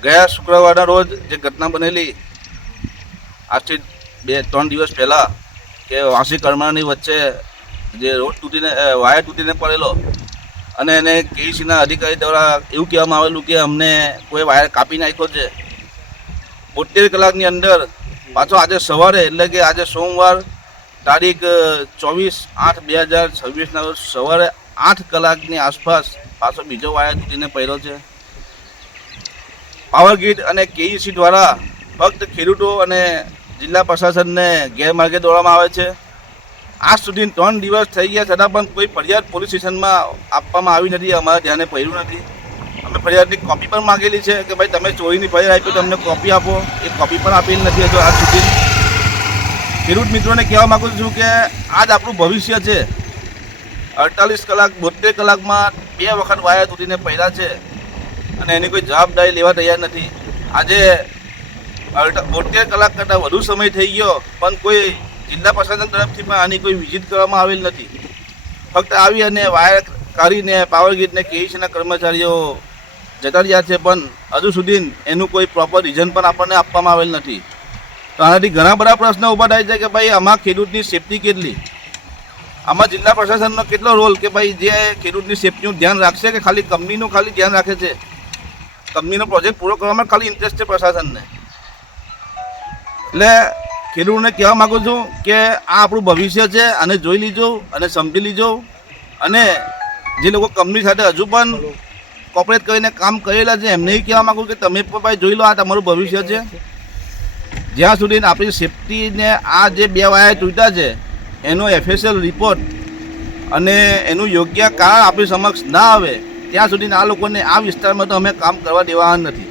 ગયા શુક્રવારના રોજ જે ઘટના બનેલી આજથી 2-3 દિવસ પહેલાં કે વાંસી કરમાની વચ્ચે જે રોડ તૂટીને વાયર તૂટીને પડેલો અને એને કેઈસીના અધિકારી દ્વારા એવું કહેવામાં આવેલું કે અમને કોઈ વાયર કાપી નાખ્યો છે. 72 કલાકની અંદર પાછો આજે સવારે એટલે કે આજે સોમવાર તારીખ 24/8/2026ના રોજ સવારે 8 કલાકની આસપાસ પાછો બીજો વાયર તૂટીને પડ્યો છે. પાવર ગ્રીડ અને કેઈસી દ્વારા ફક્ત ખેડૂતો અને જિલ્લા પ્રશાસનને ગેરમાર્ગે દોરવામાં આવે છે. આજ સુધી 3 દિવસ થઈ ગયા છતાં પણ કોઈ ફરિયાદ પોલીસ સ્ટેશનમાં આપવામાં આવી નથી, અમારા ધ્યાને પડ્યું નથી. અમે ફરિયાદની કોપી પણ માગેલી છે કે ભાઈ તમે ચોરીની ફરિયાદ આપી તો અમને કોપી આપો, એ કોપી પણ આપેલી નથી હજુ આજ સુધી. ખેડૂત મિત્રોને કહેવા માગું છું કે આજ આપણું ભવિષ્ય છે. 48 કલાક 72 કલાકમાં 2 વખત વાયર તૂટીને પડ્યા છે અને એની કોઈ જવાબદારી લેવા તૈયાર નથી. આજે 72 કલાક કરતાં વધુ સમય થઈ ગયો પણ કોઈ જિલ્લા પ્રશાસન તરફથી પણ આની કોઈ વિઝિટ કરવામાં આવેલ નથી. ફક્ત આવી અને વાયર કાઢીને પાવર ગ્રીડને કેઈસીના કર્મચારીઓ જતા રહ્યા છે, પણ હજુ સુધી એનું કોઈ પ્રોપર રીઝન પણ આપણને આપવામાં આવેલ નથી. તો આનાથી ઘણા બધા પ્રશ્નો ઊભા થાય છે કે ભાઈ આમાં ખેડૂતની સેફટી કેટલી, આમાં જિલ્લા પ્રશાસનનો કેટલો રોલ કે ભાઈ જે ખેડૂતની સેફટીનું ધ્યાન રાખશે કે ખાલી કંપનીનું ખાલી ધ્યાન રાખે છે. કંપનીનો પ્રોજેક્ટ પૂરો કરવામાં ખાલી ઇન્ટરેસ્ટ છે પ્રશાસનને. એટલે ખેડૂતોને કહેવા માગું છું કે આ આપણું ભવિષ્ય છે, આને જોઈ લીજો અને સમજી લીજો. અને જે લોકો કંપની સાથે હજુ પણ કોપરેટ કરીને કામ કરેલા છે એમને કહેવા માગું કે તમે પણ ભાઈ જોઈ લો, આ તમારું ભવિષ્ય છે. જ્યાં સુધી આપણી સેફટીને આ જે 2 વાયર તૂટ્યા છે એનો FSL રિપોર્ટ અને એનું યોગ્ય કારણ આપણી સમક્ષ ના આવે ત્યાં સુધી આ લોકોને આ વિસ્તારમાં તો અમે કામ કરવા દેવાના નથી.